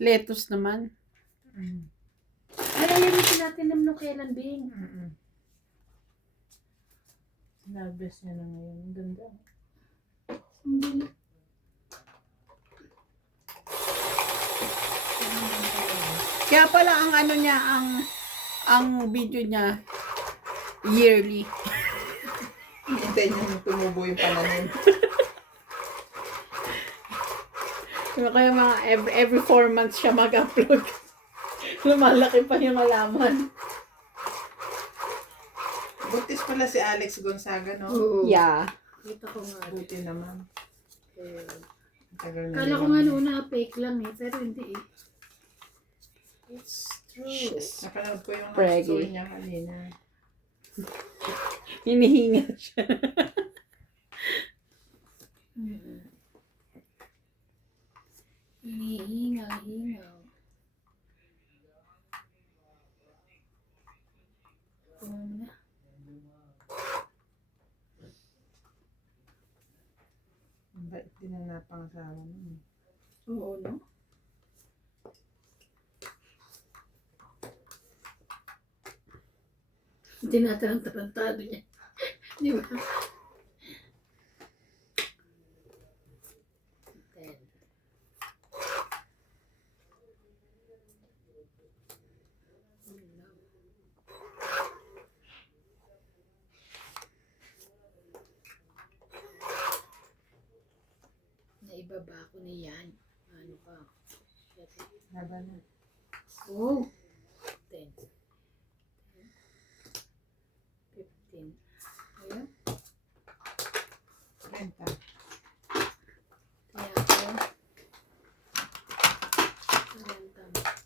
lettuce naman. Ay, ayun natin nung kailan, Bing. Sinabes niya na ngayon. Ang ganda. Kaya pala ang ano niya, ang video niya, yearly. Hintayin niya nung tumubo yung pananim. Kaya mga every 4 months siya mag-upload. Lumalaki pa yung halaman. Buntis pala si Alex Gonzaga, no? Oo. Yeah. Kita ko nga. Buti naman. Eh, Tagal na Kala ko yun. nga noon na fake lang eh, pero hindi eh. It's true. Napanood ko yung Preggy. house tour niya kanina. Hinihinga siya. Hinihingal-hingal. Kumama na. Ba't di na napangasawa nun? Oo, no? Tinatarantado niya. Di ba? Then, naibaba ko na yan. Ano pa? Haba na. Oh! 10. 15. Ayun. 30. Kaya ako. 40.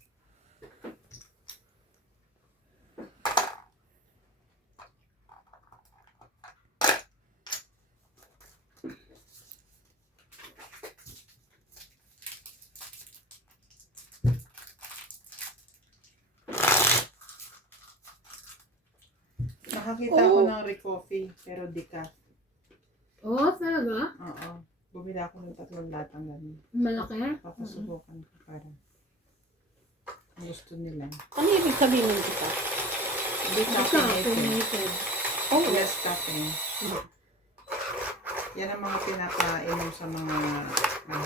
Nakakita ako ng recoffee, pero decaf. Oh, talaga? Oo. Bumili ako ng 3 latang ganun. Malaki? Papasubukan ko para gusto nila. Ano ibig sabihin ng kita? Hindi Basta caffeinated. caffeinated. Oh, Less caffeine. Yan ang mga pinapainom sa mga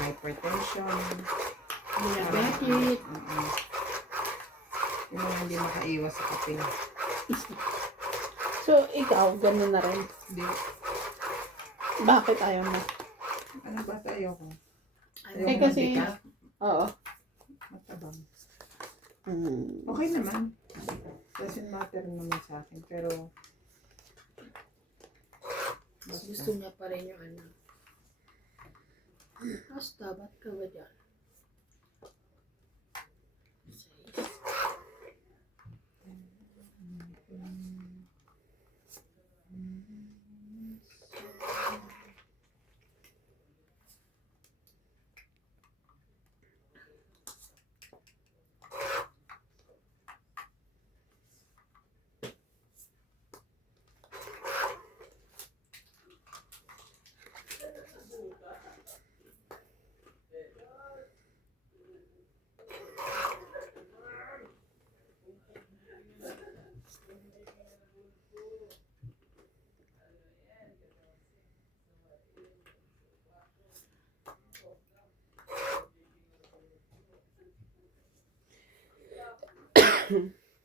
hypertension. Diabetic. Yung mga hindi makaiwas sa kape. so ikaw, gano'n na rin. Hindi. Bakit ayaw mo? Ano ba tayo ko? Eh, kasi- Oo. Matabang. Mm. Okay naman. Doesn't matter naman sa akin. Pero basta. Gusto niya pa rin yung ano. Basta, ba't ka ba dyan?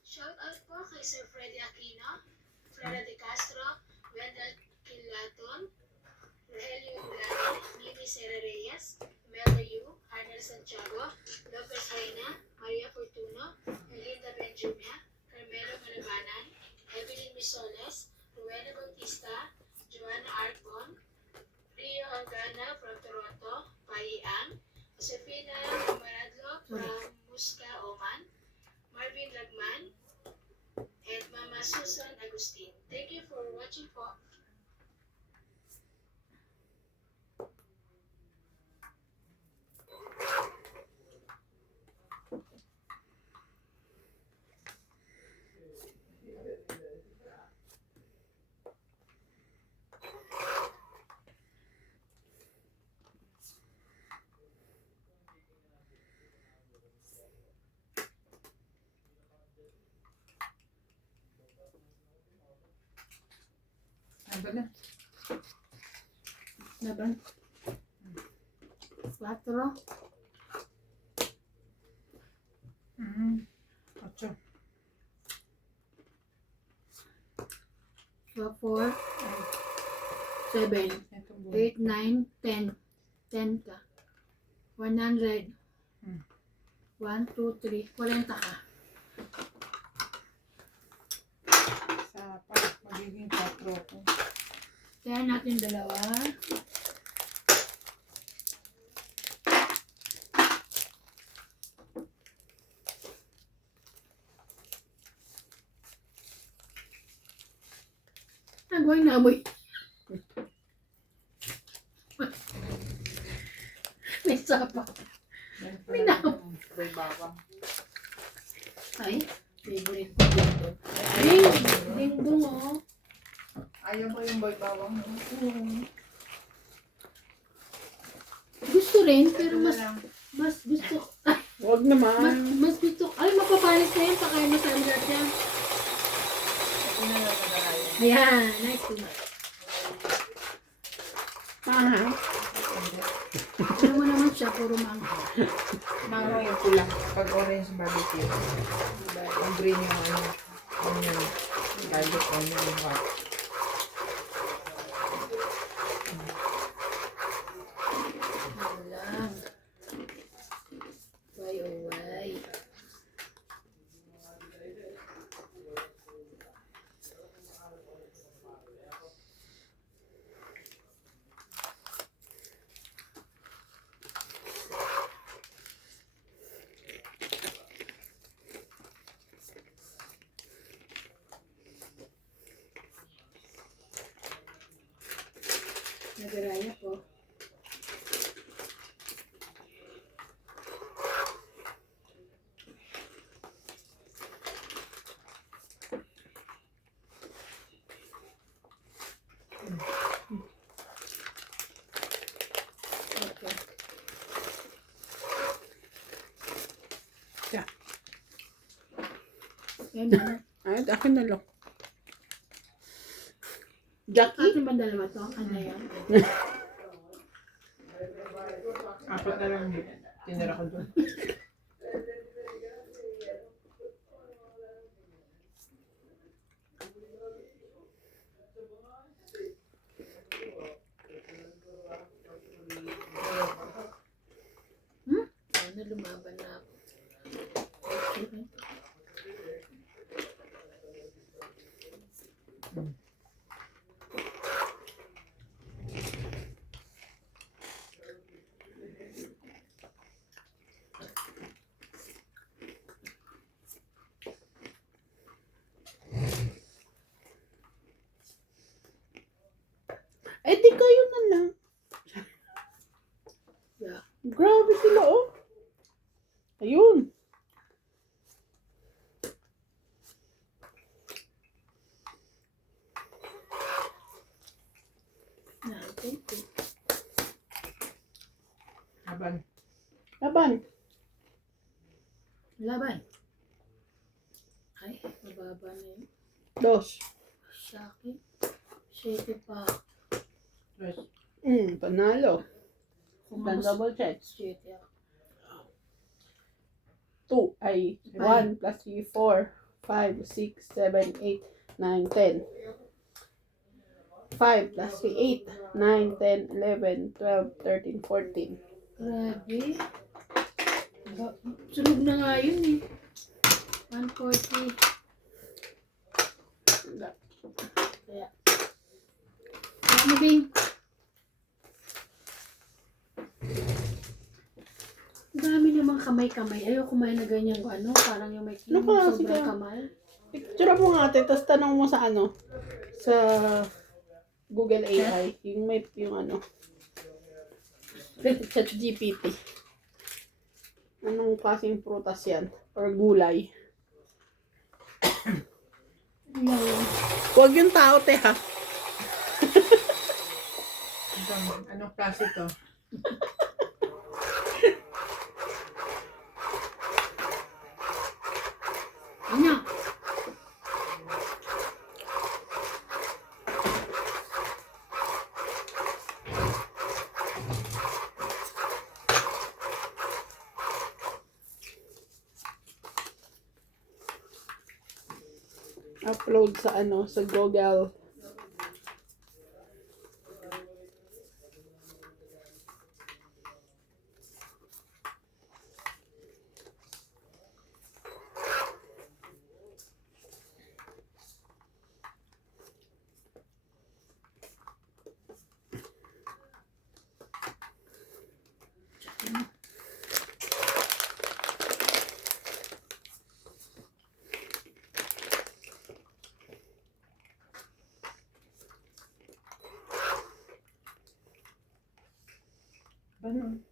Shout out po kay Sir Freddy Aquino, Freda de Castro, Wendell Kilaton, Rogelio Andrade, Mimi Sera Reyes, Melda Yu, Arnel Santiago, Lopez Reina, Maria Fortuno, Melinda Benjumia, Carmelo Malabanan, Evelyn Misoles, Rowena Bautista, Joanna Arcon, Rio Algana from Toronto, Paiang, Josefina Maradlo from Musca, Oman, Marvin Lagman, and Mama Susan Agustin. Thank you for watching po. Ano na? Laban. 4. Ocho. 4, 7, Itong buo. 8, 9, 10. 10 ka. 100. 1, 2, 3. 40 ka. Sa pa, magiging 4 ko. Kaya natin 2. Nagawin na amoy. May sapa. Minaw. May bawang. Ay, favorite ko dito. Ay, dingdong oh. Ayaw ko yung boy bawang. No? Gusto rin, pero Ito na mas lang. gusto. Huwag naman. Mas gusto. Ay, mapapanis na yun. Pakain mo sa amgat yan. Ito na lang nagarayan. Ayan, nice to know. Aha. Ano mo naman siya, puro mangga. Mango yung pula. Pag orange barbecue. Ang green yung ano. Onion. Garlic, onion yung white. Lang. Why, oh why? Nagaraya po. Okay. Yeah. Yan na. Ay, akin na lang. Jackie? Atin ba dalawa to? Ano yan? Apat na lang tinira ko doon. Ano, lumaban na ako. Okay. Eh, di kayo na lang. Yeah. Grabe sila, oh. Ayun. Natin ko. Haban. Laban. Laban. Ay, mababa na yun. Dos. Sa akin. 7 pa. Tres. Panalo. Kung Dan mas double check. 7 ako. 2 ay 1 plus 3, 4, 5, 6, 7, 8, 9, 10. 5 plus 3, 8, 9, 10, 11, 12, 13, 14. Grabe. Sunog na nga yun eh. 140. Kaya. Kaya mo din. Dami namang kamay-kamay. Ayaw kumain na ganyan ko ano. Parang yung may Ano klase sobrang ka? kamay. Picture mo nga ate, tapos tanong mo sa ano, sa Google AI, yung may, yung ano, chat GPT. Anong klaseng prutas yan? Or gulay? Huwag yung tao, te, ha? Anong klase to? Ano? upload sa sa Google. Ano?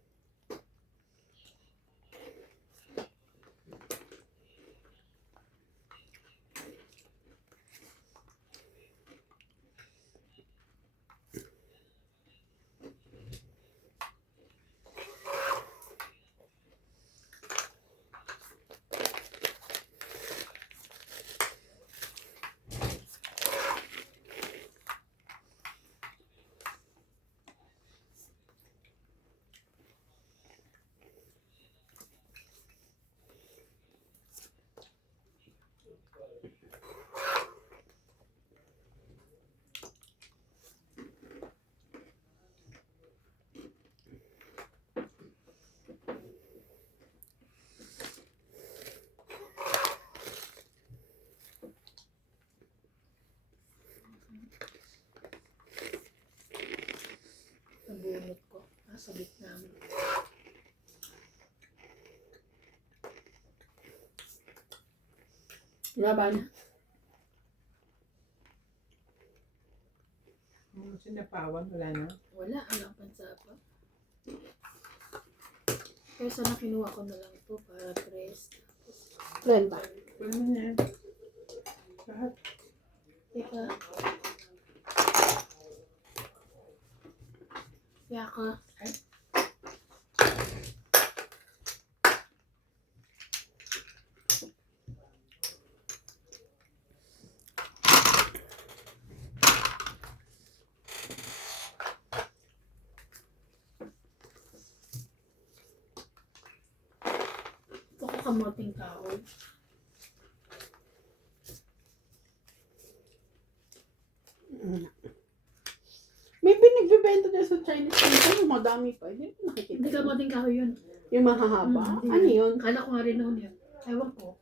Nabunot ko. Nasa gitna mo. Laban. Sinapawan, wala na. Wala, walang pansapa. Kaya sana kinuha ko na lang ito para press. 30. Wala na yan. Lahat. Teka. Kaya ka. Ito ko kamoting kahoy. May pinagbibenta dyan sa Chinese temple, madami pa. Hindi ko nakikita. Hindi kamoting kahoy yun. Yung mahahaba. Hindi Ano yun? Kala ko nga rin noon yun. Ewan ko.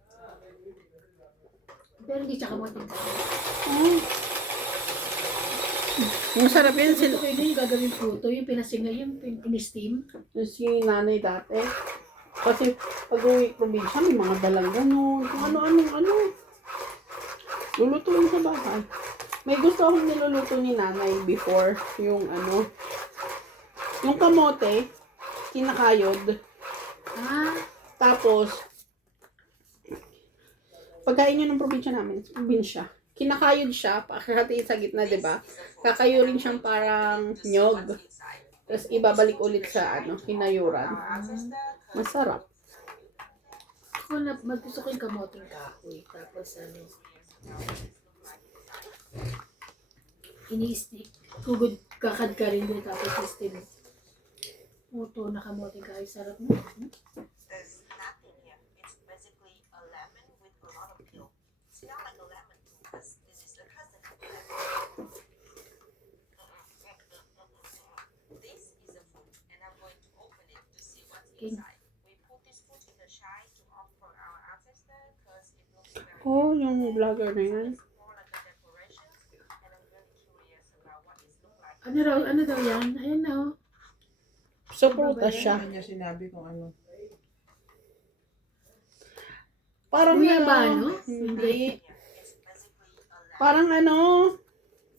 Pero hindi siya kamoting kahoy. Oh. Masarap yun. Ito kayo din yung gagawin puto, yung pinasinga, yung in-steam. Si nanay dati. Kasi pag uwi probinsya, may mga dalang ganun. Kung ano. Lulutuin sa bahay. May gusto akong niluluto ni nanay before. Yung yung kamote, kinakayod. Ah, Tapos, pagkain nyo ng probinsya namin, probinsya, kinakayod siya, pakahatiin sa gitna, di ba? Kakayurin siyang parang nyog. Tapos ibabalik ulit sa hinayuran. Masarap. ako na, gusto ko yung kamoting kahoy. Tapos ini-stick. Kugod kakad ka rin din tapos steam. Puto na kamoting kahoy. Sarap mo. There's nothing here. It's basically a lemon with a lot of peel. It's not like a lemon because this is the cousin of lemon. This is a fruit, and I'm going to open it to see what's Okay. inside. We put this fruit in the shy to offer our ancestor because it looks very Oh, yung vlogger na yan. it's more like a decoration, and I'm really curious about what it looks like. Ano daw yan? Ayan na oh. So, prutas siya. Hindi niya sinabi kung ano. Parang Kuya ba, no? Hindi. It's basically a lemon. Parang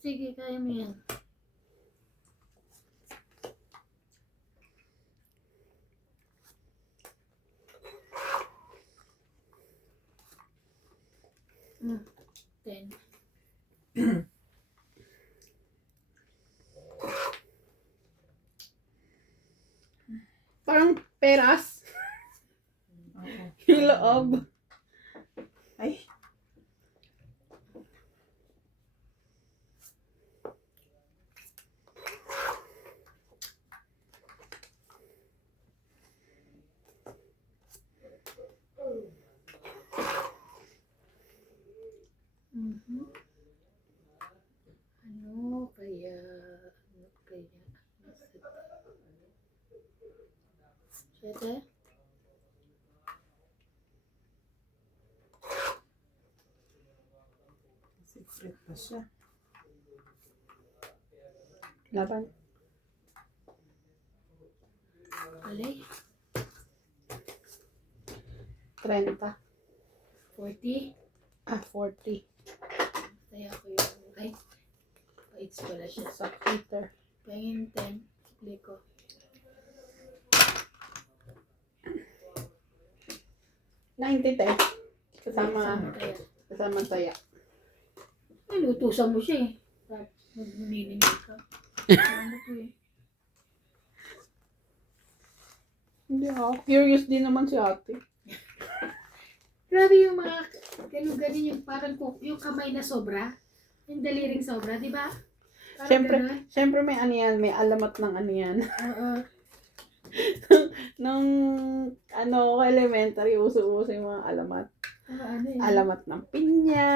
Sige, kaya mo yan. Mm. 10. parang peras. Oo. Yung loob. Ay, Mhm. Ito? Secret pa siya. Laban. Alay. 30. 40. 40. Kaya ko yung, ay, paits pala siya. Sa Peter. Pahingin 10. Sukli ko. $90. Kasama, Kaya, kasama saya. ay, lutusan mo siya eh. Tapos, magniningin ka. Ano to eh. Hindi ako. Curious din naman si ate. Grabe yung mga ganun-ganin yung parang yung kamay na sobra. Yung daliring sobra, di ba? Parang Siyempre, ganun. siyempre may ano yan, may alamat ng ano yan. Oo. Nung ano, elementary, uso-uso yung mga alamat. Ano yun? Alamat ng pinya,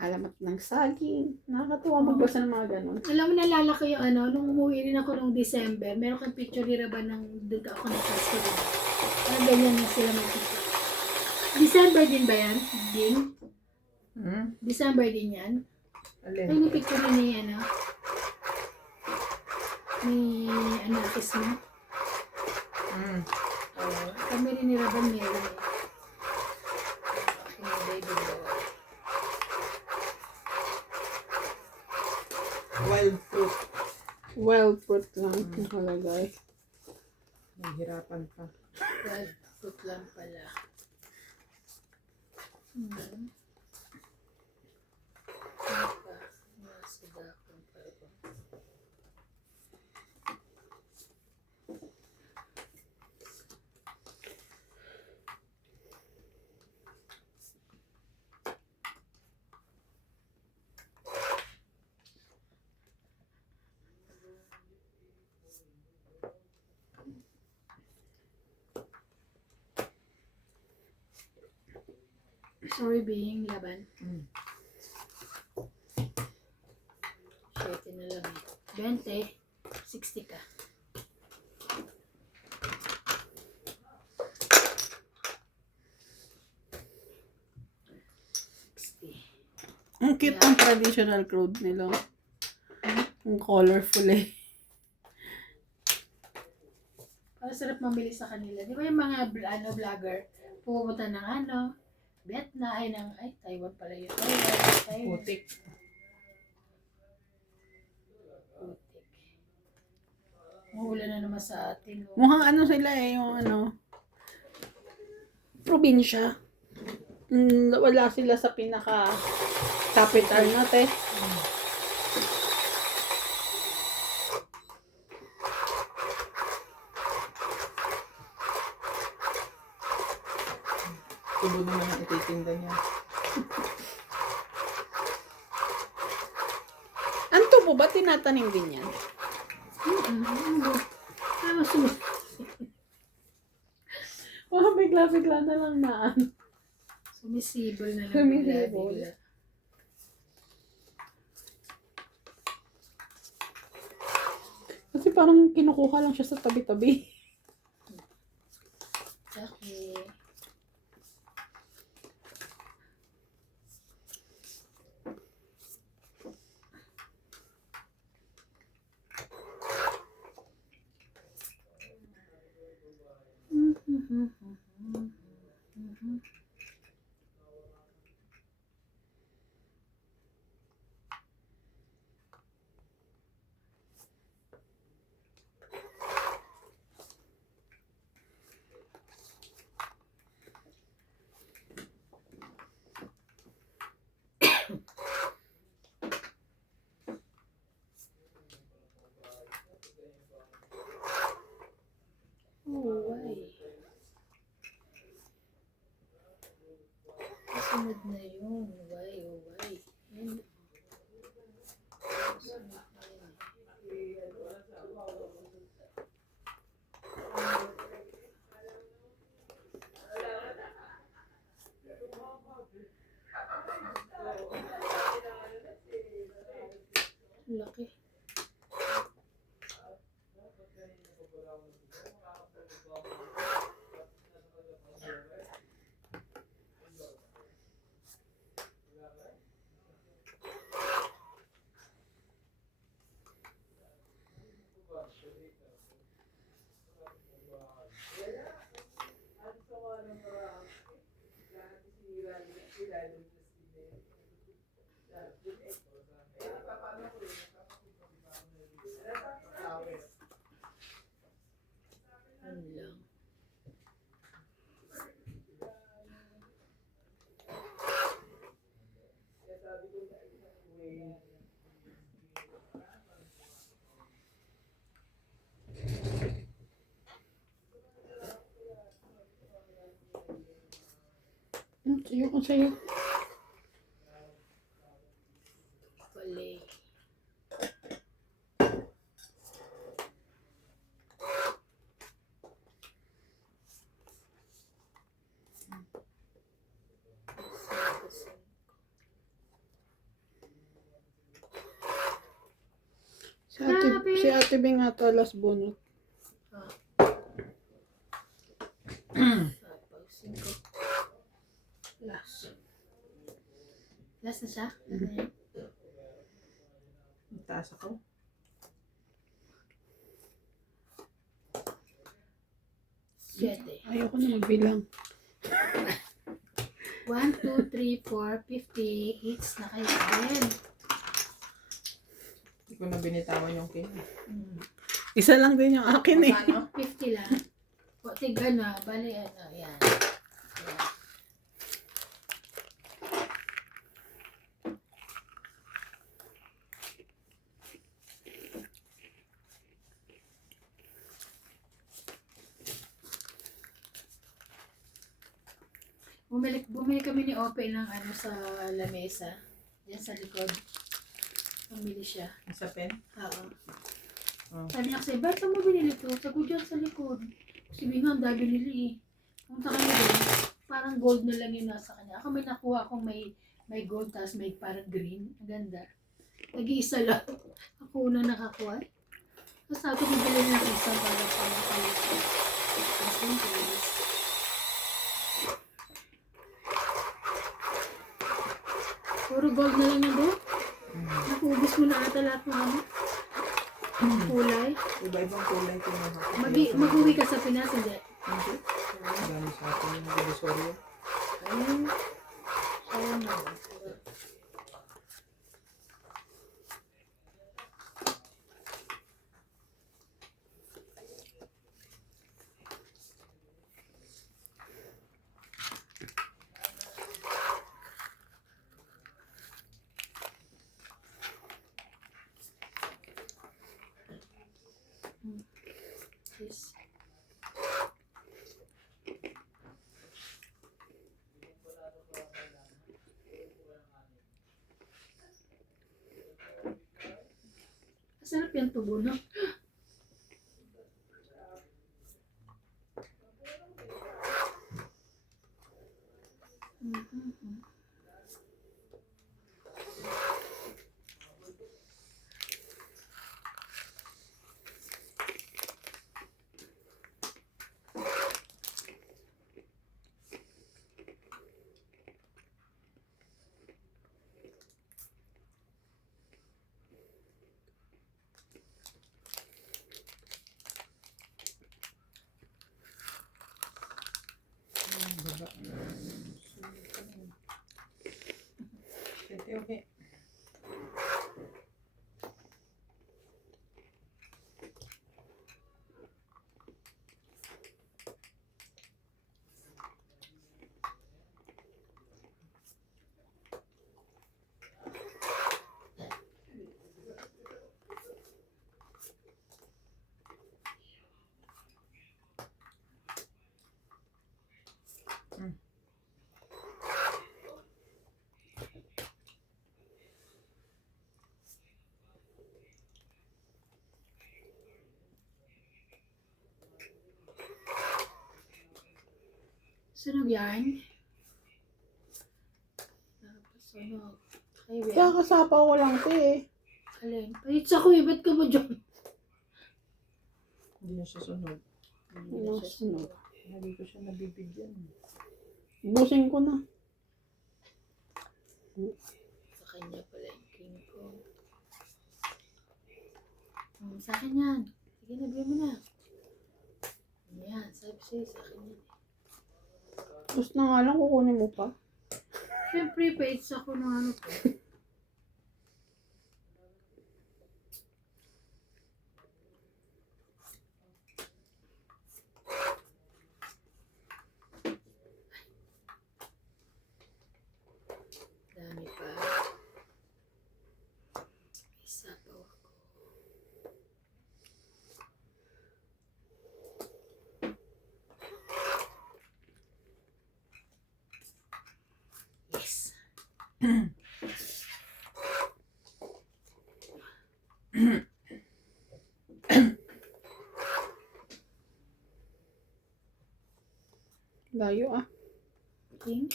alamat ng saging. Nakakatuwa magbasa ng mga ganun. Alam mo, nalala ko yung ano, nung umuwi rin ako nung December, meron kang picture ni Raban ng doon ako na Pasko din. Parang ganyan na sila mag-picture. December din ba yan? Ding? December din yan? Ay, Alin? yung picture ni ano? Ni anakis mo? Kami rin ni Raban meron eh. Aking baby boy. Wild fruit. Wild fruit lang nakalagay. Nahihirapan pa. Well, fruit lang pala. Ano pa? Nasa dakong pa ito. Sorry being laban. 7 na lang eh. 20, 60 ka. Ang cute ng traditional clothes nila. Ang colorful eh. Ang sarap mamili sa kanila. Di ba yung mga vlogger, pupunta ng Vietnam, ay, Taiwan pala yun. Taiwan. Putik. Putik. Mahula na naman sa atin. Oh. Mukhang ano sila eh, yung ano, probinsya. Wala sila sa pinaka capital natin. Tubo naman ang ititinda niya. Ang tubo ba tinatanim din yan? Ano sumunod? Wow, bigla-bigla na lang na. Sumisibol na lang. Sumisibol. bigla-bigla. Kasi parang kinukuha lang siya sa tabi-tabi. Okay. Oh, why? Kasunod na yun. Why, oh, why? Yan. Kasunod na yun. Laki. Yung sa'yo. Wala. Grabe. Si Ate Bing ata last bunot. Last. Last na siya? Taas ako. Siyete. Ayoko na magbilang. 1, 2, 3, 4, 50. Hits na kayo din. Hindi ko na binitawan yung king. Isa lang din yung akin eh. Ano? 50 lang. O, tiga na. Bali, ano, yan. Yan. Bumili kami ni Ope ng ano sa lamesa. Yan sa likod. Bumili siya. Isa pen? Oo. Oh. Sabi niya kasi, ba't ka mo binili ito? Sabi ko dyan sa likod. Sabi nga, ang dami binili eh. Punta kami doon. Parang gold na lang yung nasa kanya. Ako may nakuha akong may gold tapos may parang green. Ang ganda. Nag-iisa lang. Ako una nakakuha. Tapos ako bibili ng isa para pang-kalit. Tapos yung price. Puro gold na lang yan doon. Nakuubos mo na ata lahat ng ano. Kulay. Iba-ibang kulay kinuha ko. Mag-uwi ka sa Pinas, hindi? Hindi. Dami sa akin yung divisoryo. Ayun. Sayang na. Yes. Masarap yung tubo, no? Okay, okay. Sunog yarn. Tapos sunog. Kayo ba? Kakasapaw ko lang ito eh. Alin? Pahits ako eh. Ba't ka mo dyan? Hindi na siya sunog. Ano, sunog. Hindi ko siya nabibigyan. Busin ko na. Sa kanya pala yung king ko. Sa akin yan. Sige na, bigyan mo na. Yan, sabi sa'yo sa akin yan. Tapos na nga lang, kukunin mo pa. Siyempre, pahits ako ng ano po. Dami pa. Layo ah. King.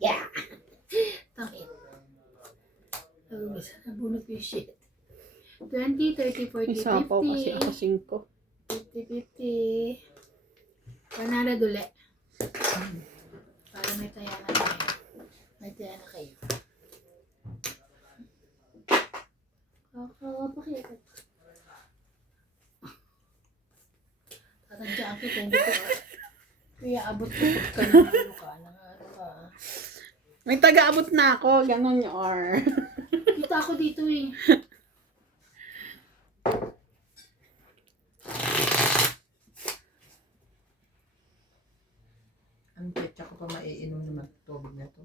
Yeah. Tangin. Nabunot ko yung shit. 20, 30, 40, 50. Isa pa kasi ako 50, 50. Panalo duli. Para may taya na kayo. May taya na kayo. Pakita. Tatandyaan kita, hindi ko. Kaya abot ko. Ano ka? May taga-abot na ako. Ganon yung or. Kita ako dito eh. Ang petsa ko pa maiinom naman tubig na to.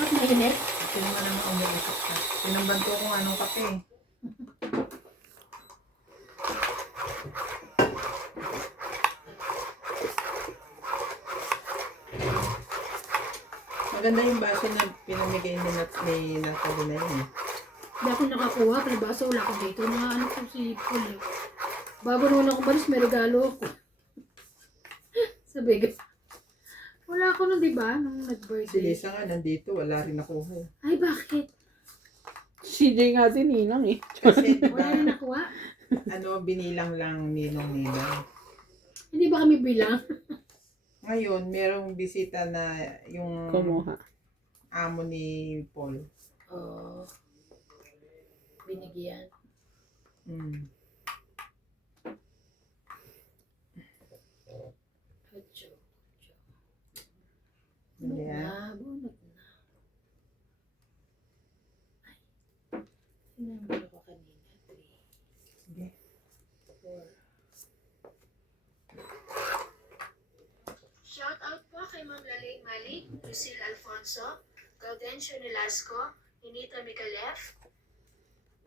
Mas mainit. Ito naman naman umuusap ka. Pinambanto ko nga nung kape. Maganda yung baso na pinamigay ni Natalie na yun eh. Hindi ako nakakuha. Palibasa wala ako dito. Mga ano ko si Paul eh. Bago naman ako balis, may regalo ako. Sa Vegas. Wala ako nun, di ba? Nung Si nag-birthday. Lisa nga nandito, wala rin ako eh. Ay, bakit? CJ nga din ninang eh. Kasi diba, Wala rin nakuha? binilang lang ninong. Hindi ba kami bilang? Ngayon, merong bisita na yung Kumuha. amo ni Paul. Oo. Binigyan. Mm. Ocho. Hindi Na, ah. bunot na. Ay. Sinamalo ko kanina. 3, Sige. 4. Shout out po kay Ma'am Laling Malik, Lucille Alfonso, Gaudencio Nolasco, Ninita Micalef,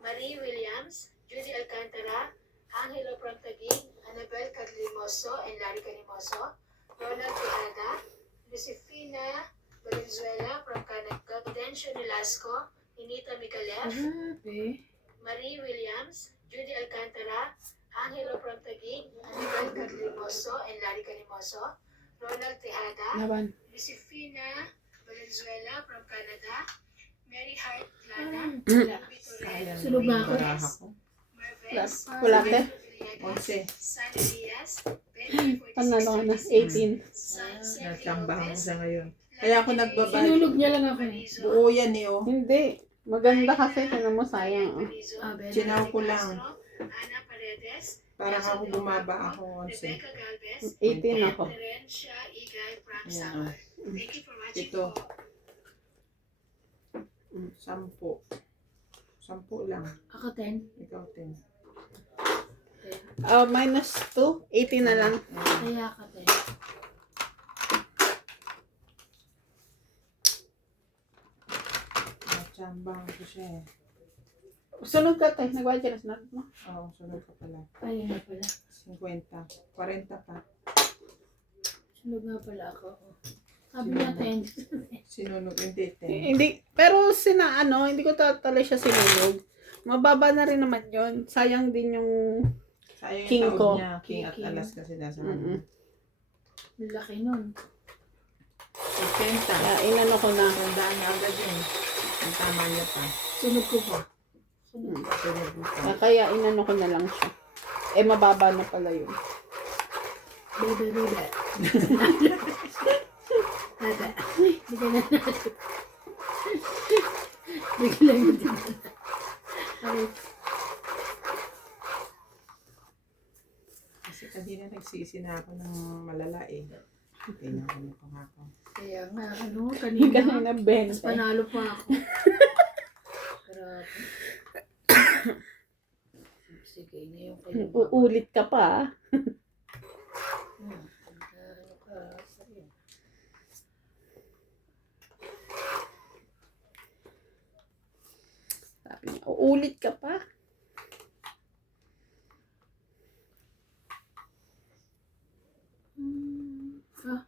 Marie Williams, Judy Alcantara, Angelo Prantaging, Annabel Cadlimoso and Larry Canimoso, Ronald Tejada, Lucifina Valenzuela from Canada, Gaudencio Nolasco, Ninita Micalef, Grabe. Marie Williams, Judy Alcantara, Angelo Prantaging, Annabel Cadlimoso and Larry Canimoso, Ronald Tejada, Laban. Lucifina Valenzuela from Canada, Mary Hart Lana, Wala. Sayang Sulog na ako. yung baraha ko. Marvez, Wala ka? Villegas, 11. Sunny Diaz, Benny Panalo ka na. 46, 18. Sunset Natsambahan ko Lopez, siya ngayon. Kaya ako nagbabalik. Sinulog niya lang ako. Buo yan eh oh. Hindi. Maganda kasi. Tinan mo sayang. Oh. Ah, Ben. Sinaw ko lang. Ana Paredes, Parang ako bumaba ako 11. Rebecca Galvez, 18 ako. Terencia Igay Frank Ayan, Sauer. oh. Thank you for watching Ito. po. 10 lang. Ako 10. Ikaw 10. Minus 2. 18 na lang. Kaya ako 10. Natsambahan ko siya eh. Sunod ka tayo. Nagwadya na sunod mo. Oo, sunod ka pala. Ayun nga pala. 50. 40 pa. Sunod nga pala ako. Sabi niya 10. Sinunod, hindi 10. Hindi. Pero hindi ko tatali siya sinunog. Mababa na rin naman yon. Sayang din yung Sayang King yung ko. taon niya. King at King. alas kasi nasa Mm-mm. Laki nun. 80. Kaya inano ko na. Tandaan niya agad yun. Ang tama niya pa. Sunod ko pa. Sunod. Sunod mo pa. Kaya inano ko na lang siya. Mababa na pala yun. Baby. Ata. Hindi na natin. Biglang hindi na. Okay. Kasi kanina nagsisi na ako ng malala eh. Tingnan ko na kung ako. Kaya nga, Hindi ka kanina. na Ben. Mas panalo pa ako. Grabe. Sige, na yung kayo. Uulit ka pa. Ah. Ano ka? Sa'yo. Sabi niya, uulit ka pa. Ah.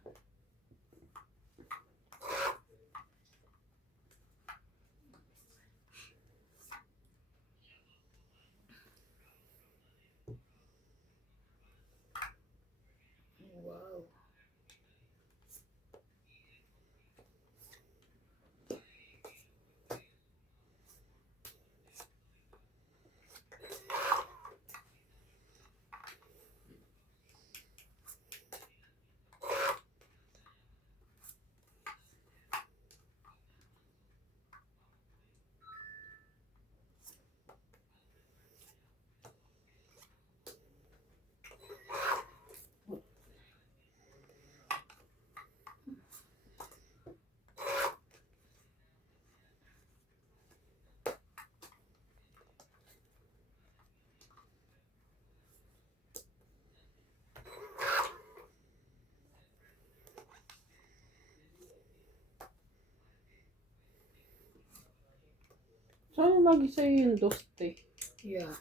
Saan lagi sa'yo yung doste? Yeah.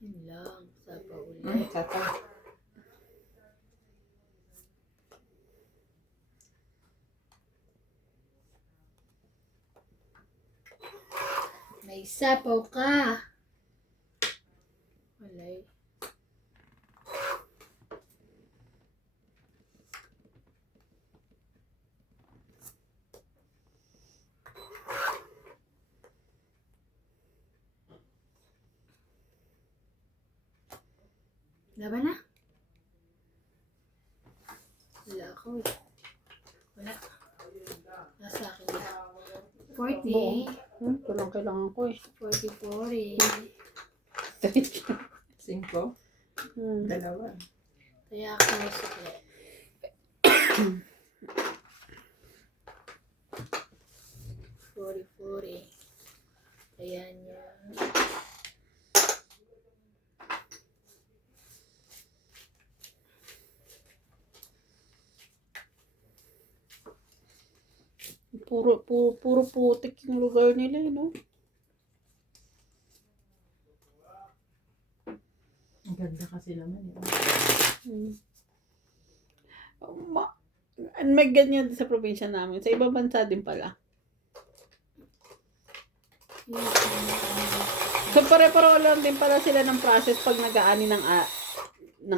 Yun lang. Sapa ulit. Sapa. May sapaw ka. Walay. Laban na? Wala ako eh. Wala. Nasa akin na. 40. Ito lang kailangan ko eh. 40. 5. Dalawa. Kaya ako masukli. 40. Ayan yan. Puro putik yung lugar nila, no? Ang ganda kasi naman yun. May ganyan din sa probinsya namin. Sa ibang bansa din pala. So pare-pareho lang din pala sila ng process pag nag-aani ng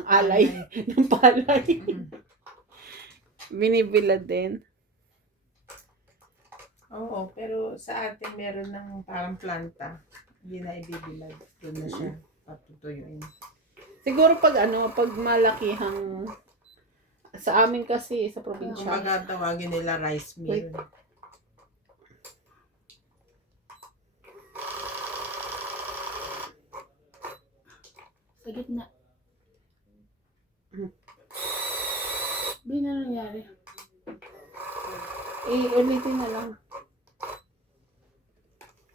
alay, ng palay. Binibilad din. Oo, pero sa atin meron ng parang planta. Hindi na ibibilad. Doon na siya patutuyuin. Siguro pag malakihang sa amin kasi sa probinsya. Kumbaga tawagin nila rice mill. Sa gitna. Di na nangyari. Ulitin na lang.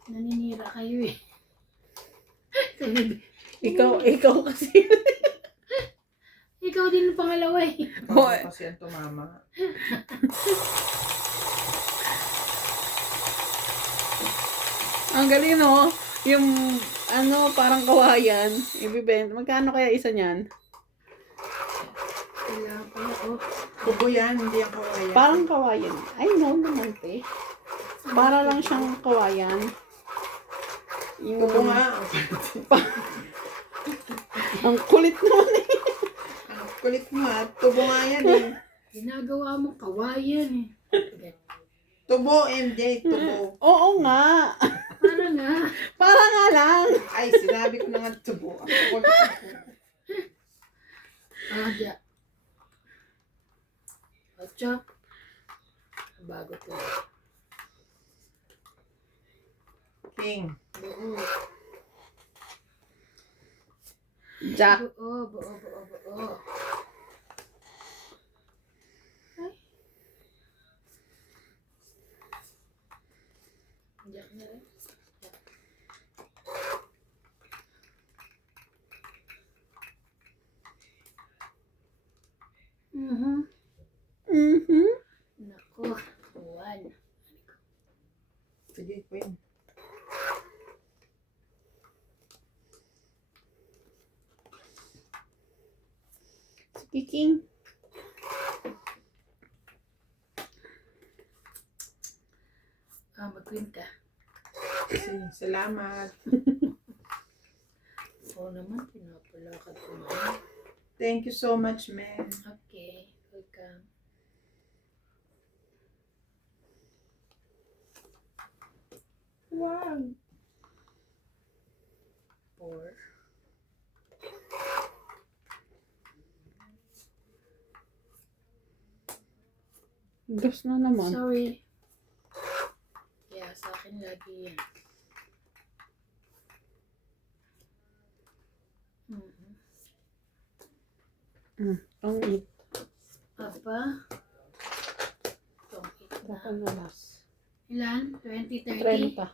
Naninira kayo eh. Ikaw kasi. Ikaw din ang pangalawa eh. Oo, kasi ang tumama. Ang galing, no? Yung parang kawayan, ibibenta. Magkano kaya isa niyan? Kailangan pala oh. Kubo yan, hindi ang kawayan. Parang kawayan. Ay, no naman, te. Para lang siyang kawayan. Kubo nga. Ang kulit naman eh. Ang kulit mo ha. Tubo nga yan eh. Ginagawa mo kawayan eh. Tubo, MJ. Tubo. Oo nga. Para nga. Para nga lang. Ay, sinabi ko na nga tubo. Ang kulit ko. Di. Ocho. Bago to. King. Buo. Jack. Buo. Ay. Jack na rin. Nako. One. Sige, Queen. Speaking. Mag-queen ka. Sige, salamat. Oo naman, pinapalakad ko na. Thank you so much, man. Okay, welcome. Wow. 4. Dos na naman. Sorry. Yeah, sa akin lagi yan. Ang it. Apa? Itong it na. Baka na last. Ilan? 20, 30? 30. 30.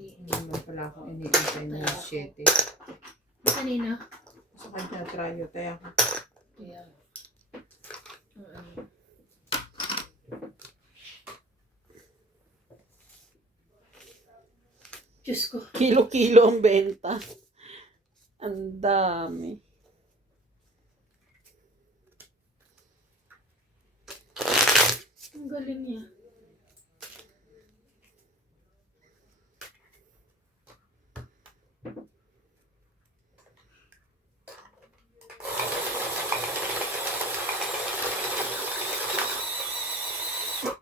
Hindi naman pala akong iniintay na 7. Kanina. Sa kanya, tryo. Tayo ako. Kaya. Diyos ko. Kilo-kilo ang benta. Ang dami. Ang galing niya.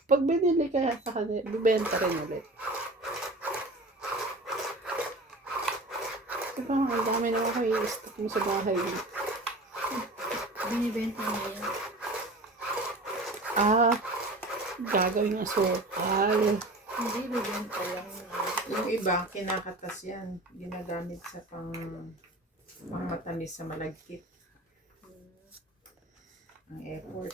Pag binili kaya sa kanila, bibenta rin ulit. Diba, ang dami naman kayo i-stock mo sa bahay. Binibenta niya yan. Ah, gagawin ng sukal. Hindi, bibenta lang. Yung iba, kinakatas yan. Ginagamit sa pangmatamis sa malagkit. Ang effort.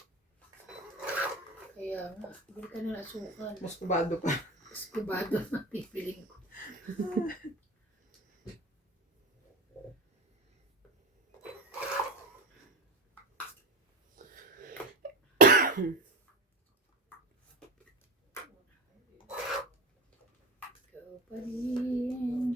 Kaya nga, bili ka ng asukal. Mas kubado pa. Escobado na pipiling ko. Ikaw pa rin.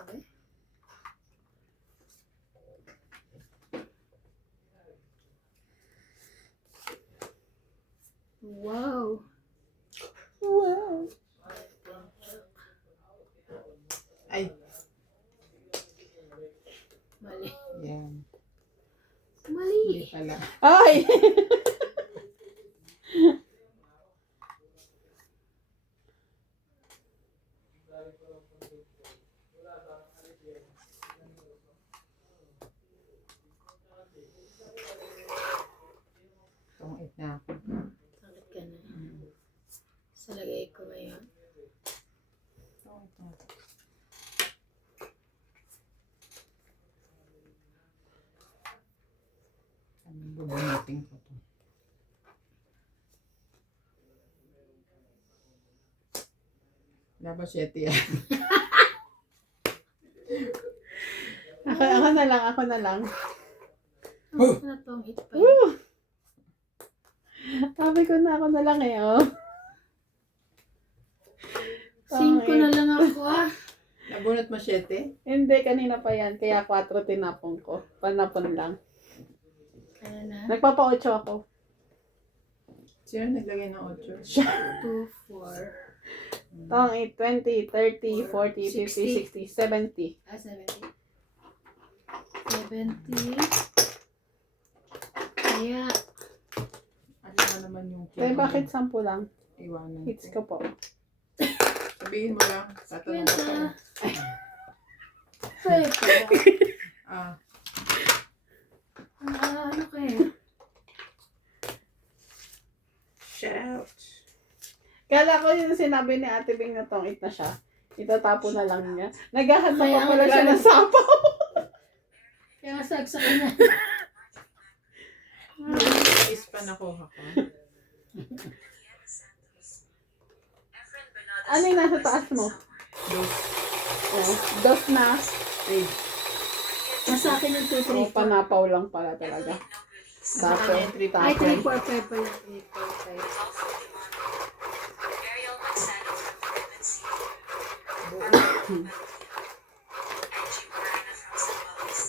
Okay. Wow. Wow. Ay, Mali. yan. Mali. Hindi pala. Ay! Tungit na ako. Sakit ka na. Sa lagay ko ngayon. Tungit na ako. Bubunutin ko to. Dapat 7 yan. Ako na lang, ako na lang. Ano na tong hit pa yun? Sabi ko na ako na lang eh, oh. 5 na lang ako ah. Nabunot mo 7? Hindi, kanina pa yan. Kaya 4 tinapon ko. Panapon lang. Kaya na. Nagpapa-8 ako. Sino naglagay ng 8? 2, 4. Tong 8, 20, 30, 40, 50, 60, 70. 70. 70. Kaya, Ano na naman yung Kaya bakit 10 lang? iwanan Hits ko? ko po. Sabihin mo lang. Tatanong ko pa. pwede. Ah, Ano kaya? shout out. Kala ko yung sinabi ni Ate Bing na tong 8 na siya. Itatapon na lang niya. Naghahanda Kaya pa pala siya nga, ng sapaw. Kaya sagsak na. Is pa nakuha ko. Ano yung nasa taas mo? Dos. Oh, dos na. Wait. Mas sa akin yung 2, 3, 4. Panapaw lang pala talaga. Tapo. Ay, 3, Tapo. 4, 5 pala. 3, 4, 5. Ariel Manzano from Philippine City. Angie Morena from Zambales.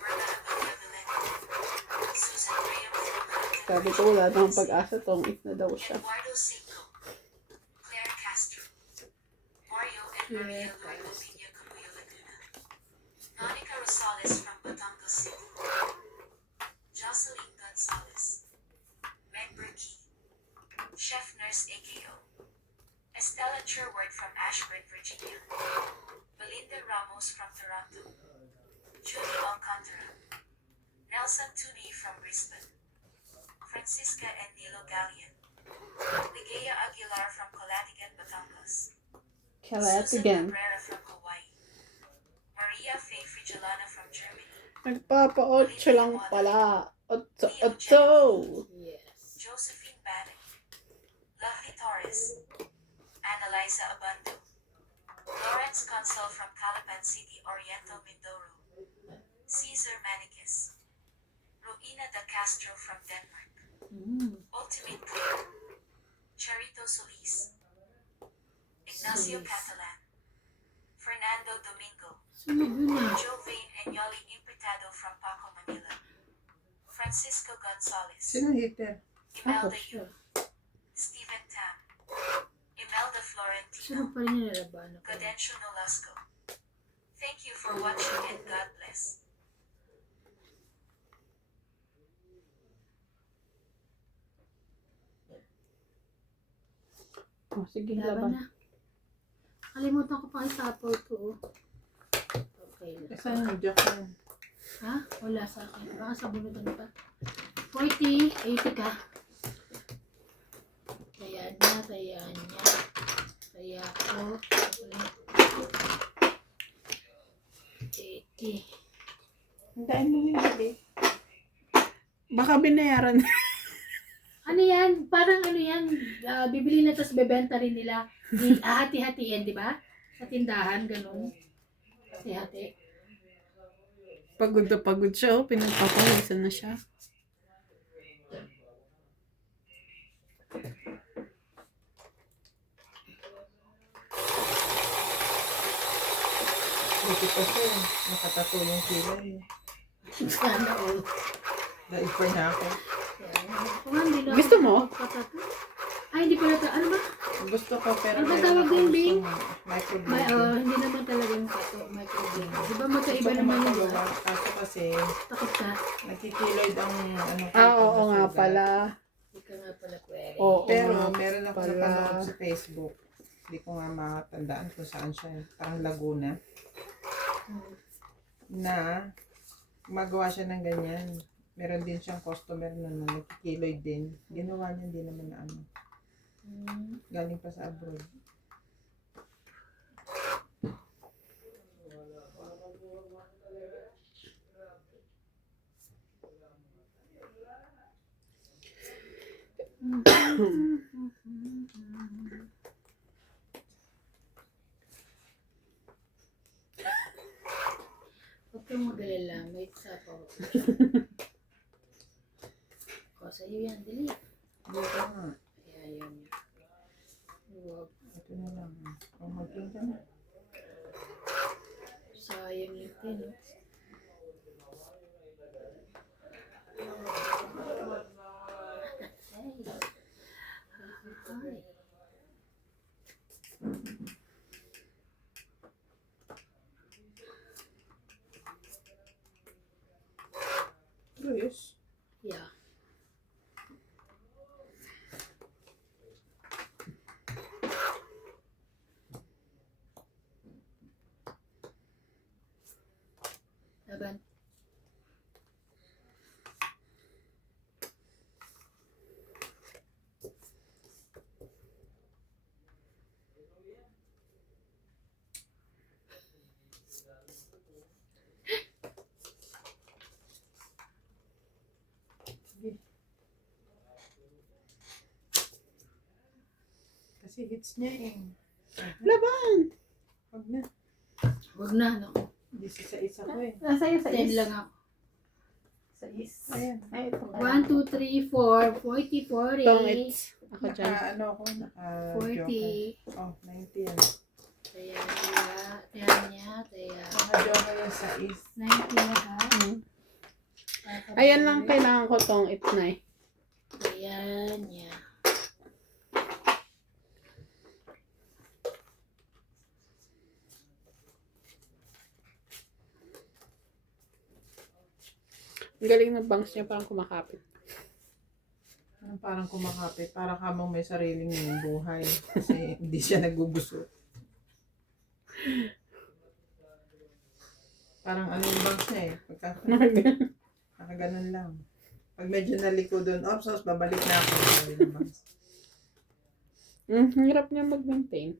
Berna Abella Susan Graham from Manhattan. Sabi ko wala nang pag-asa tong 8 na daw siya. Eduardo Cinco. Claire Castro. Mario and Maria Eduardo Pina Camuyo Laguna. Monica Rosales from Batangas City. Jocelyn Gonzalez. Meg Berkey. Chef Nurse AKO. Estella Sherwood from Ashburn, Virginia. Belinda Ramos from Toronto. Judy Alcantara, Nelson Tuni from Brisbane, Francisca and Nilo Gallian, Ligaya Aguilar from Calatigan, Batangas, Kalat Susan again. Cabrera from Hawaii, Maria Faye Frigilana from Germany, Nagpapa-8 lang pala. 8. Yes. Josephine Bannock, Lovely Torres, Annalisa Abando, Lawrence Consul from Calapan City, Oriental Mindoro, Caesar Manicus, Ruina da Castro from Denmark, Ultimate Clear, Charito Solis, Ignacio Solis. Catalan, Fernando Domingo, Sunog yun ah. Jovane Enyoli Impretado from Paco, Manila, Francisco Gonzalez, Sino hitter? Imelda Ako Yu, Stephen Tam, Imelda Florentino, Sunog pa rin yung nalaban. Gadencio Nolasco. Thank you for watching and God bless. Oh, sige, Laban laban. na. Kalimutan ko pa yung sapol ko. Oh. Okay lang. Saan yung jack yan? Ha? Wala sa akin. Baka sa bunutan pa. 40, 80 ka. Tayaan niya, tayaan niya. Taya ko. 80. Hintayin mo yung hali. Baka binayaran. Ano yan? Parang ano yan? Bibili na tapos bebenta rin nila. Hati-hatiin, di ba? Sa tindahan, ganun. Hati-hati. Pagod na pagod siya. Oh. Pinagpapawisan na siya. Buti pa siya. Nakatato yung kilay. Sana all. Daipa niya ako. Kung hindi na Gusto mo? Ay, hindi pala. Ano ba? Gusto ko pero Ano ba meron tawag ako din, Bing? gustong microblading. Hindi naman talaga yung kato. May problema. Di ba magkaiba Gusto ko naman yung mapagawa. Kaso kasi takot ka? nakikiloid ang ano ko. Ah, oo pag nga nasugat. pala. Hindi ka nga pala pwede. Oo Pero nga meron ako pala. napanood sa Facebook. Hindi ko nga makatandaan kung saan siya. Parang Laguna. Na magawa siya ng ganyan. Meron din siyang customer na nagkikiloid din. Ginawa niya hindi naman na ano. Galing pa sa abroad. Huwag kang mag-alala. May sapaw. O, sa'yo yan. Dali. Dito nga. Kaya yun. Huwag. Ito na lang. Oh, magpinta na. Sayang yung tin. Ay. Luis. Yeah. Laban. Kasi hits niya eh. Laban! Huwag na. Huwag na. Naku. Hindi sa isa ko eh. Nasa'yo sa 10 lang ako. Sa is. Ayan. Ay, ito. 1, 2, 3, 4, 40, 40. Itong it's. Ako dyan. Ano ako, naka-joker. 40. Oh, 90 yan. Taya niya. Taya niya. Taya. Naka-joker yung sa is. 90 ha. Ayan lang kailangan ko tong it's na eh. Taya niya. Ang galing ng bangs niya, parang kumakapit. Parang kumakapit. Parang kamang may sariling buhay. Kasi hindi siya nagbubusot. parang ano yung bangs niya eh. Nakaganon lang. Pag medyo naliko doon, oops, babalik na ako. Sabi ng bangs. Hirap niya mag-maintain.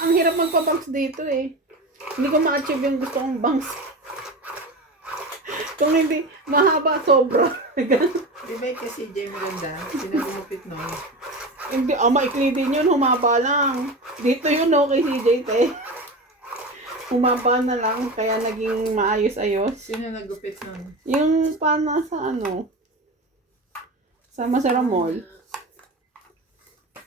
Ang hirap magpa-bangs dito eh. Hindi ko ma-achieve yung gusto kong bangs. Kung hindi, mahaba sobra. Di ba kasi CJ Miranda, sinagumupit noon. Hindi, maikli din yun, humaba lang. Dito yun, kay CJ, te. Humaba na lang, kaya naging maayos-ayos. Sino nagupit noon? Yung pana sa sa Masara Mall.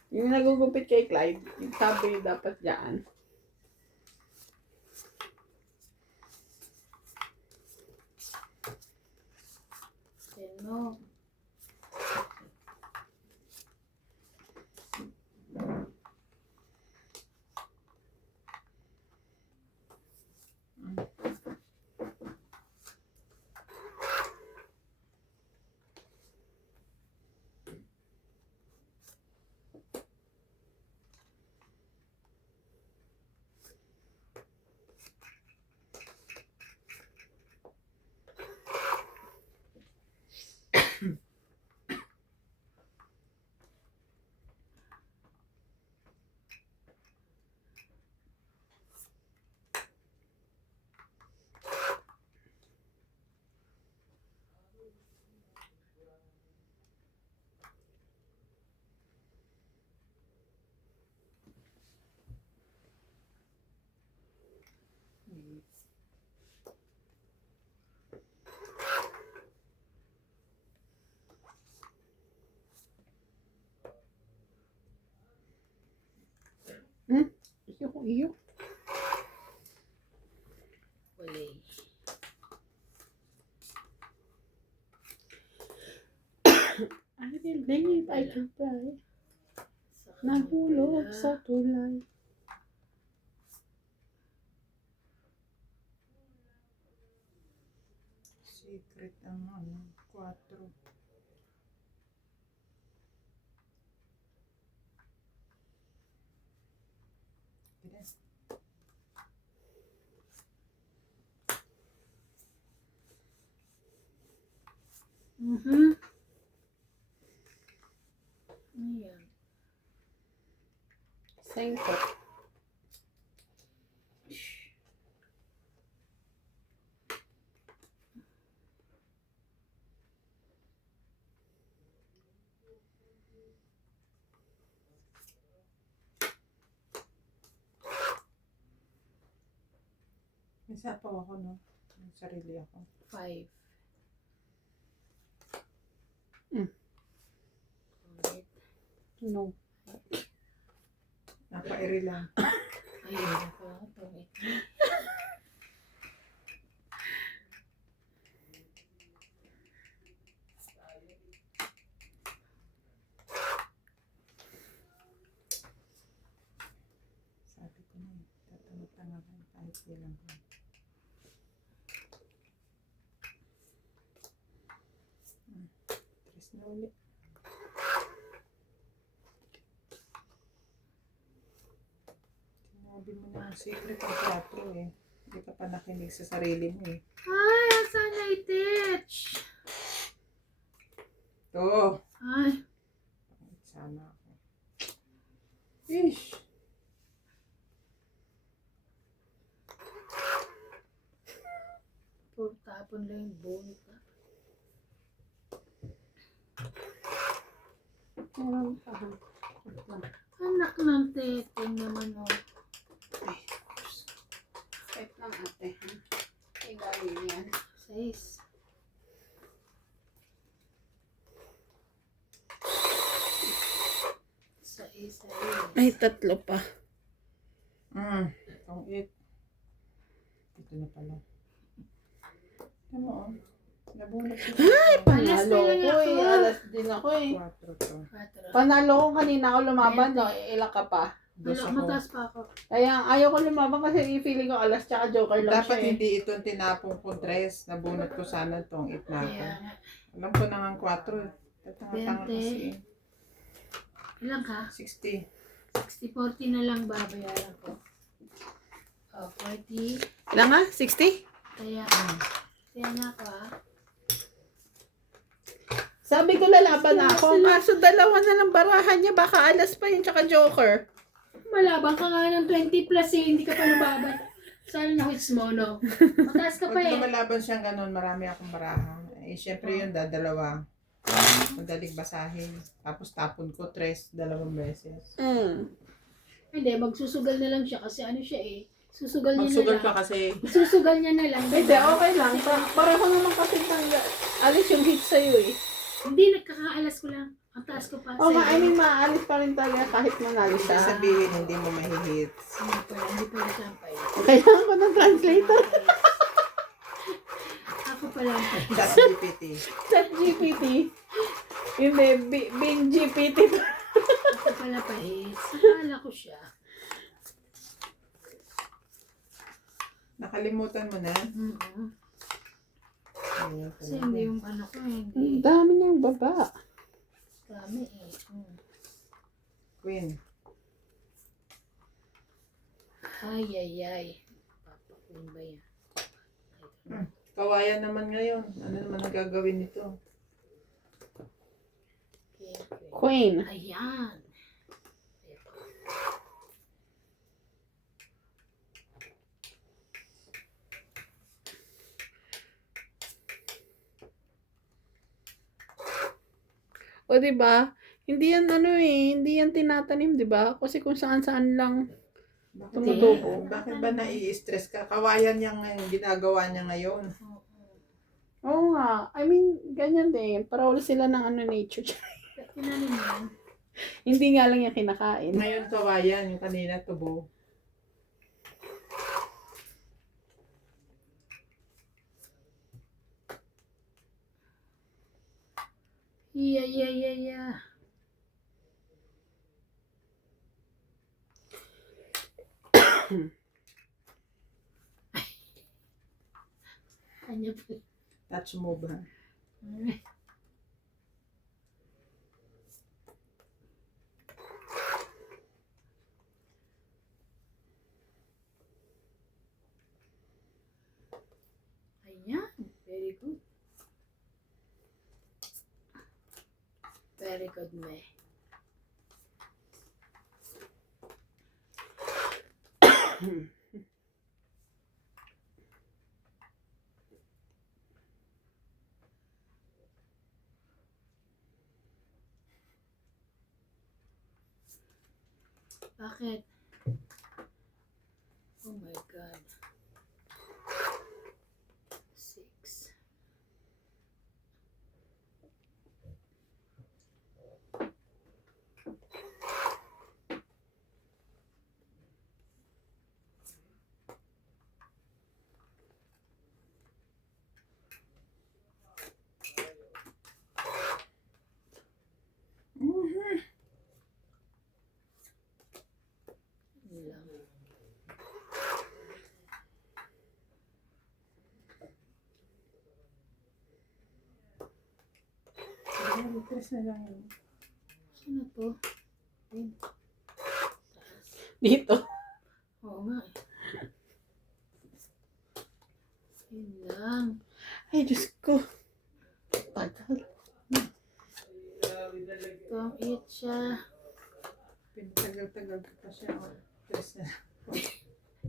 Yung nagugupit kay Clyde, yung sabi dapat dyan. No. Iyo. Wala. I believe I can fly. Nahulog sa tulay. Secret ang 4. Ayan. Sengkot. May sapaw ako, no? May sarili ako. 5. No. Napa-eri lang. Ayun ako. Pangit. Sabi ko na eh. Tatanga-tanga ka kahit ilang ka. Tres na ulit. Sinabi mo na ang secret ang 4 eh. Hindi ka pa nakinig sa sarili mo eh. Ay, asan na itich? Ito. Ay, Sana ako. Ish. puro tapon lang yung bonit na. Meron pa. Anak ng teteng naman oh. Wait lang ate. Igaling yan. 6. Sa isa yun. Ay, tatlo pa. Itong 8. Ito na pala. Ano mo oh. Nabunot ko. Ay! Panalo Alas ko din eh. ako. Alas din ako eh. 4 to. 4. Panalo ko kanina ako lumaban. No, ilang ka pa. Dos Wala, ako. mataas pa ako. Kaya ayaw ko lumaban kasi feeling ko alas tsaka joker lang Dapat siya eh. hindi itong tinapong ko dress. Nabunot ko sana itong 8 na ito. Kaya nga. Alam ko na nga 4. Tatanga-tanga 20. kasi eh. Ilan ka? 60. 60-40 na lang babayaran ko. Oh, 40. Ilan nga? 60? Kaya, kaya nga ako Sabi ko lalaban na ako. Kaso dalawa na lang barahan niya. Baka alas pa yun tsaka joker. Malabang ka nga ng 20 plus eh, hindi ka pa lumaban. Sana na hits mo, no? Mataas ka pa Pag eh. lumalaban siyang ganun, marami akong barahan. Eh, syempre yun, dadalawa. Madaling basahin. Tapos tapon ko, 2 beses. Hindi, magsusugal na lang siya kasi ano siya eh. Susugal niya Magsugal na ka lang. kasi. Susugal niya na lang. Hindi, okay lang. Pareho naman kasi alis yung hit sa'yo eh. Hindi, nagkakaalas ko lang. Ang taas ko pa. Oo nga, I mean, maaalis pa rin talaga kahit manalo siya. Sabihin, hindi mo mahihits. Hindi pala sampay. Kailangan ko ng translator. Ako pala ang pay. Chat GPT. Chat GPT. Hindi, Bing GPT. Ako pala pay. Sakala ko siya. Nakalimutan mo na. Ayun, Kasi hindi yung ano ko eh. Ang Hindi dami niyang baba. kami eh. Queen. Ay. Papakuin ba yan? Kawayan naman ngayon. Ano naman ang gagawin nito? Okay. Queen. Ayan. O, diba? Hindi yan hindi yan tinatanim, diba? Kasi kung saan-saan lang. Bakit, Tumutubo. bakit ba nai-stress ka? Kawayan niya ngayon, ginagawa niya ngayon. Oo nga. I mean, ganyan din. Parol sila ng nature. Tinanin mo yan. Hindi nga lang yung kinakain. Ngayon kawayan, yung kanina tubo. Yeah. Kanya pa. Touch move ha. Ayan. Very good. Very good, me. Bakit? Oh my God. 6. Yun lang. Stress na lang yun. Ano to? Dito. Oo nga eh. Yun lang. Ay, Diyos ko. Tagal. Ito ang 8 siya. Pinatagal-tagal ka pa siya. Oh. Stress na.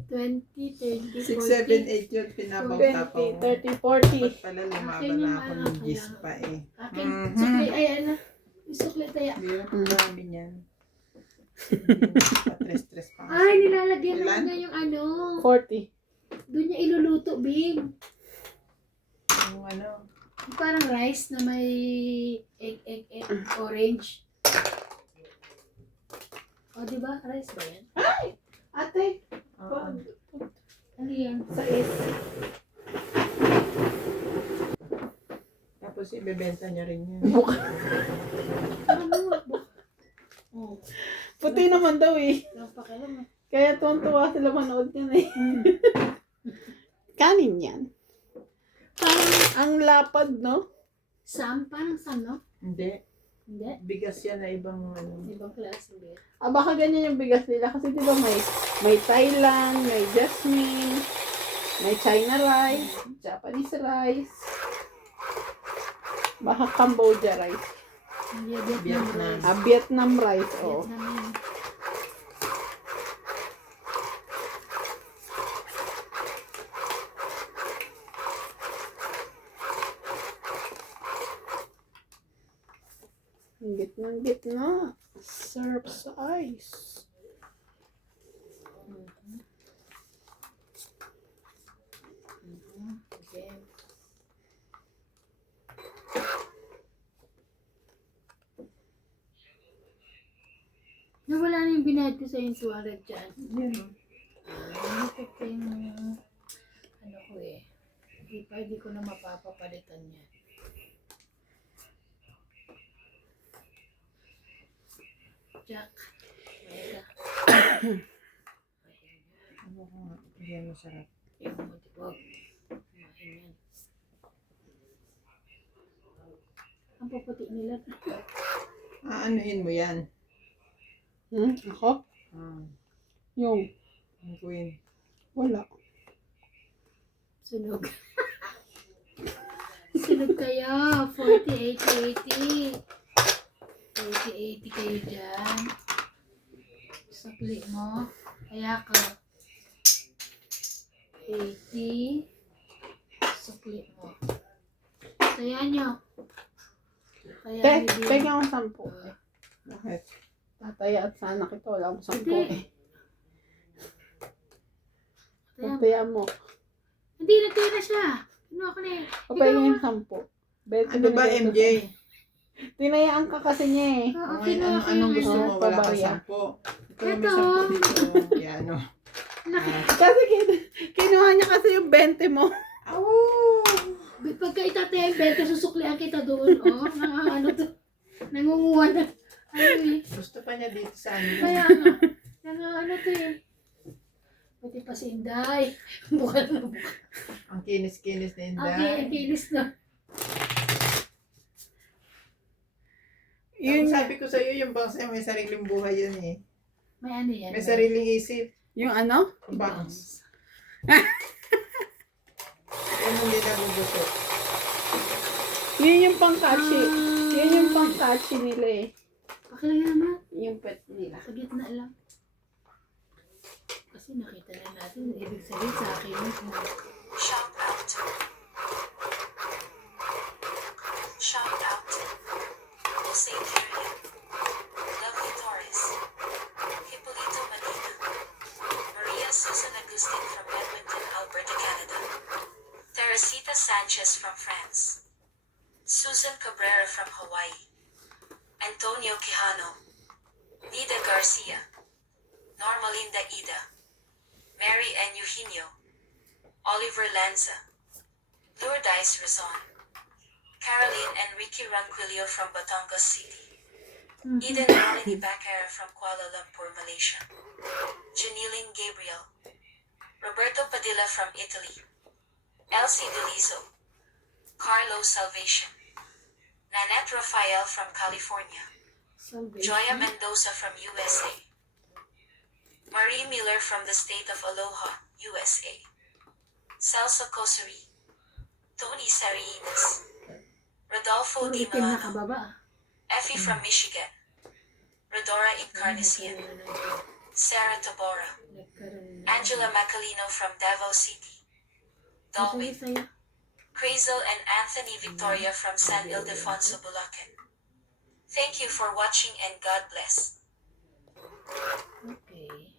20, 30, 6, 7, 40. 8 yun, 20, pinapaw-tapaw. 30, 40. Ba't pala lumaban na ako ng gis pa eh. Akin, sukli, ay ano. Sukli tayo. Hindi yun, marami niyan. Pa-stress pa. Ay, nilalagyan mo Ilan? na yung ano. 40. Doon niya iluluto, Bing. Yung ano, Yung parang rice na may egg, orange. O, diba? Rice ba yan? Ate, oo. Ano yan? sa is. Tapos ibebenta niya rin yun. Ano? Oh, Puti naman daw eh. lang pakialam eh. Kaya tuwan-tuwa sila manood yan eh. Kanin yan. Parang ang lapad, no? Sam? Parang Sam, no? Hindi. Hindi. Bigas yan na ibang ano. Ibang klase beer. Baka ganyan yung bigas nila. Kasi di ba may Thailand, may jasmine, may China rice, Japanese rice. Baka Cambodia rice. Hindi, Vietnam Vietnam. rice. Vietnam rice, oh. Vietnam yun. Ang gitna. Syrup sa ice. Okay. Nawala na yung binayad ko sa insurance dyan. Yan. Nakit yung ano ko eh. Hindi ko na mapapapalitan yan. Jack. Wala. Ano ko nga. Yan masarap. Yung matibag. Kumain yan. Ang puputi nila. Aanuhin mo yan. Ako? Yung, Ang queen. wala. Sunog. Sunog kayo. 40, 80, 80. 80, 80 kayo dyan. Sakli mo. Kaya ka. 80. Sakli mo. Kaya nyo. Kaya Pengi akong 10. Bakit? Tataya at sana kita. Wala akong 10 Hindi. eh. Kaya, Tataya mo. hindi, nagtira siya. Ano ako na eh. Papayin yung 10. Ano ba, MJ? Tinayaan ka kasi niya eh. Oo, Okay, kinuha ko anong yung gusto ano. mo? Wala ka Pabarya. 10. Ito may Ito. 10 dito. Yan, ano. Kasi kinuha niya kasi yung 20 mo. Pagka itatembel, susuklian kita doon, oh. Ano to? Nangunguha na. Ano eh. Gusto pa niya dito sa ano. Kaya ano. Ano to eh. Pati pa si Inday. Bukan na bukan. Ang kinis-kinis na Inday. Okay, ang kilis na. Yung sabi ko sa'yo, yung bangsa may sariling buhay yan eh. May ano yan. May sariling isip. Yung ano? Bangs. Yan hindi nagugusot. Yun yung pangkachi. Yun yung pangkachi nila eh. Pakilagay naman. Yung pet nila. Sa gitna lang. Kasi nakita na natin. Ibig sabihin sa akin yun. Shout out. Shout out. Jose Curia. Lovely Torres. Hippolito Medina. Maria Susan Agustin from Edmonton, Alberta, Canada. Teresita Sanchez from France. Susan Cabrera from Hawaii. Antonio Quijano. Nida Garcia. Normalinda Ida. Mary N. Eugenio. Oliver Lanza. Lourdes Rizon. Caroline Enrique Ranquillo from Batangas City. Eden Melanie Bacara from Kuala Lumpur, Malaysia. Janiline Gabriel. Roberto Padilla from Italy. Elsie Delizo. Carlo Salvation. Nanette Rafael from California. Joya Mendoza from USA. Marie Miller from the state of Aloha, USA. Celso Cosari. Tony Sarinas. Rodolfo Di Itim na Milano. kababa. Effie from Michigan. Rodora Encarnacion. Sarah Tabora. Angela Macalino from Davao City. Dalwin. Sa'yo. Crazel and Anthony Victoria from San Ildefonso, Bulacan. Thank you for watching and God bless. Okay.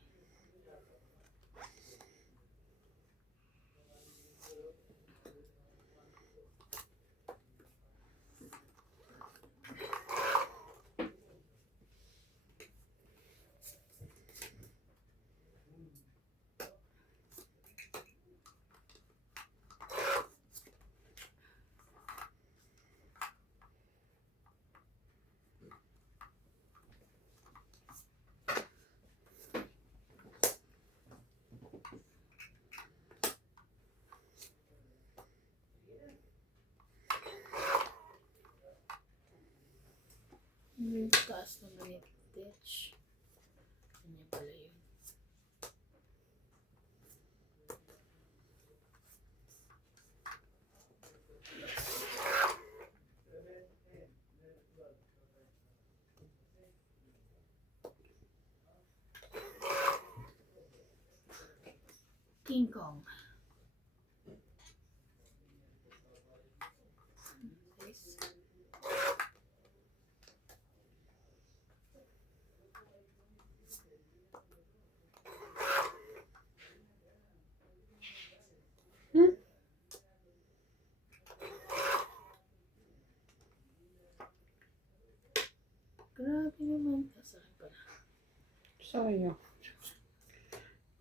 Yung taas naman ito. Ditch. Ganyan pala yun. King Kong. This. Grabe naman. Sa akin pala. Sayang.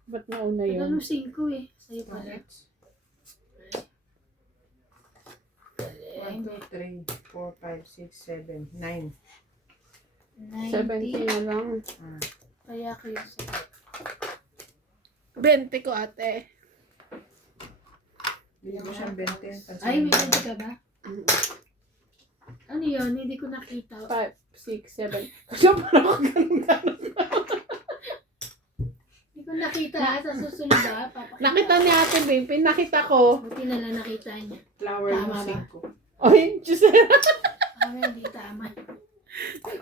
Ba't nauna Tagal yun? ng 5 eh. Sa'yo pala. 1, 2, 3, 4, 5, 6, 7, 9. 70 na lang. Ah. Kaya kayo sa'yo. 20 ko ate. Bili mo siyang 20. Ay, may pwede ka ba? Ano yun? Hindi ko nakita. 5, 6, 7. Kasi parang ako ganun. Hindi ko nakita ha. Sa susunod ha. Papakita. Nakita ni ate Bing, pinakita ko. Buti na lang nakita niya. Flower Tama mo ba? 5. Oy, Gisela. Hindi tama.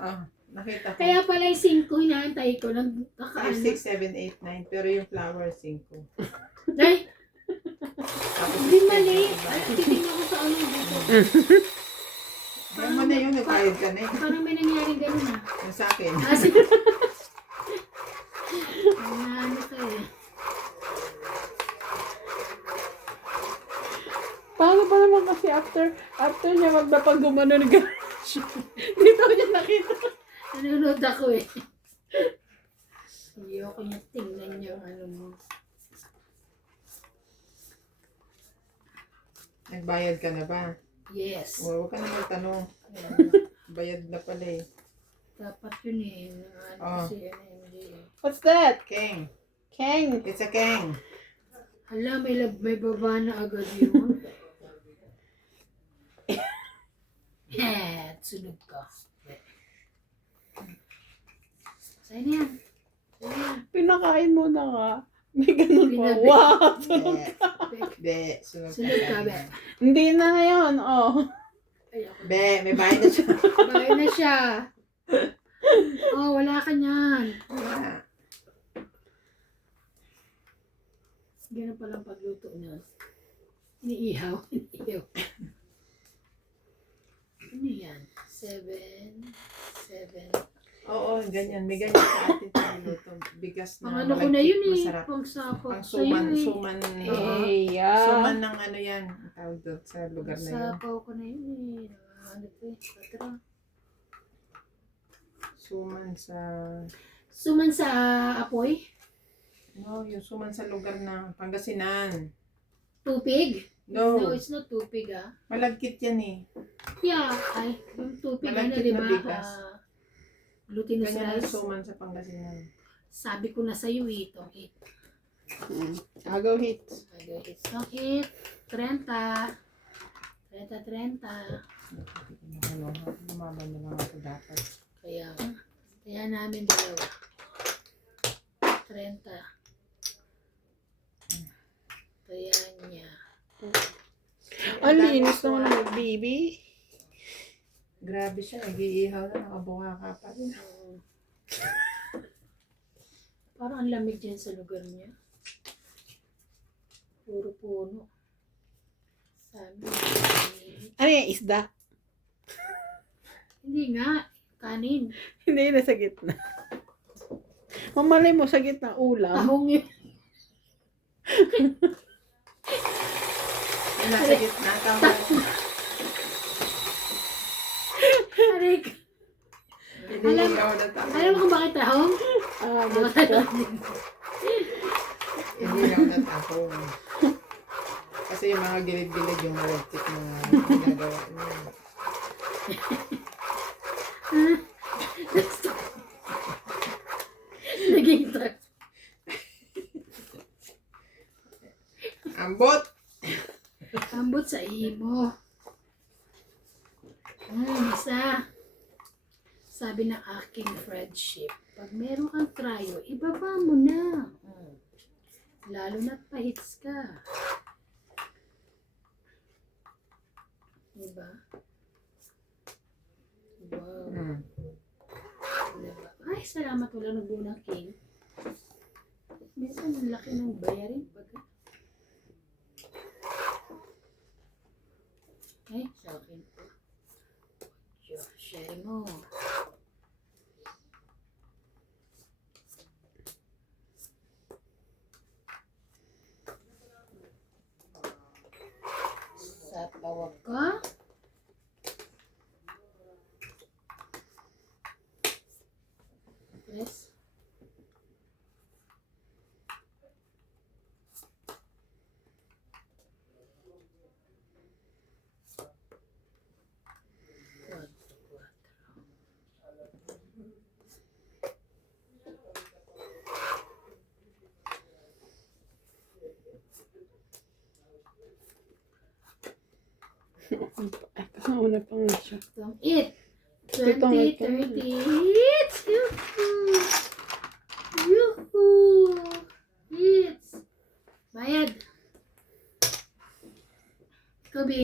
Ah, nakita ko. Kaya pala yung 5 hinaantay ko. 5, Nagkakaano. 6, 7, 8, 9. Pero yung flower 5. Ay, Tapos hindi mali. 6, Ay, titignan ko sa ano dito. Kaya mo na yun, nagbayad ka na eh. Parang may nangyaring ganun ha. Yung sa akin. Kasi, ano ka eh. Paano pa naman kasi after niya maglapag gumano na gano'n siya. Dito niya nakita. Nanonood ako eh. Ayoko niya tingnan yung ano mo. Nagbayad ka na ba? Yes. Huwag ka na magtanong. Bayad na pala eh. Dapat yun eh. Oh. Kasi ano hindi eh. What's that? Keng. Kang. It's a keng. Hala, may baba na agad yun. Sunog ka. Sa'yo na yan. Sa'yo na yan. Pinakain mo na nga. May ganun pa. Pinabi. Wow! Be. Sunog Sunog ka, be. Hindi na ngayon. Oh. Ayoko. Be, may bayad na siya. Bagay na siya. Oh, wala ka niyan. Wala. Ganun palang pagluto niya. Iniihaw. Iniihaw. Ano yan? 7. Oo, ganyan. May ganyan sa atin sa luto. Bigas na Pang ano ko na yun eh. masarap. Pang sapo. Pang Sa'yo suman. eh. Suman. Eh, yeah. Suman ng ano yan. Ang tawag doon sa lugar na yun. Sapaw ko na yun eh. Ano to eh. Patra. Suman sa... Suman sa apoy. No, yung suman sa lugar na Pangasinan. Tupig. No, No, it's not tupig ah. malagkit yan eh. Yeah. Ay, yung tupig ano, Malagkit di na ba? bigas. Glutinous Ganyan ang rice. suman sa Pangasinan. Sabi ko na sa'yo eh. Itong eat. Agaw hit. Itong eat. 30. 30. Ano, lumaban na lang ako dapat. Kaya namin dalawa. 30. Kaya niya. Ang linis naman ng baby. Grabe siya, nag-iihaw na, nakabuha ka pa rin. Parang ang lamig dyan sa lugar niya. Puro puno. Sabi. Ano yung isda? Hindi nga. Kanin. Hindi, nasa gitna. Mamalay mo sa gitna ulam. Tahong yun. Yung nasa gitna, tama. Arik. Hindi Alam- ikaw na tama. Alam mo kung bakit tahong? Ah, gotcha. Hindi ikaw na tama. Kasi yung mga gilid-gilid yung malagkit na ginagawa niya. Naging truck. Ambot! Ambot sa imo. Isa. sabi ng aking friendship, pag meron kang cryo, ibaba mo na. Lalo na't pahits ka. Diba? Wow. Diba? Ay, salamat wala nagbuo ng king. Minsan, ang laki ng bayarin pag ay, sa akin po. Share mo. Sa tawag ka. Yes. Ay, kasama na pa nga siya. Eat. Ito, 20, 30.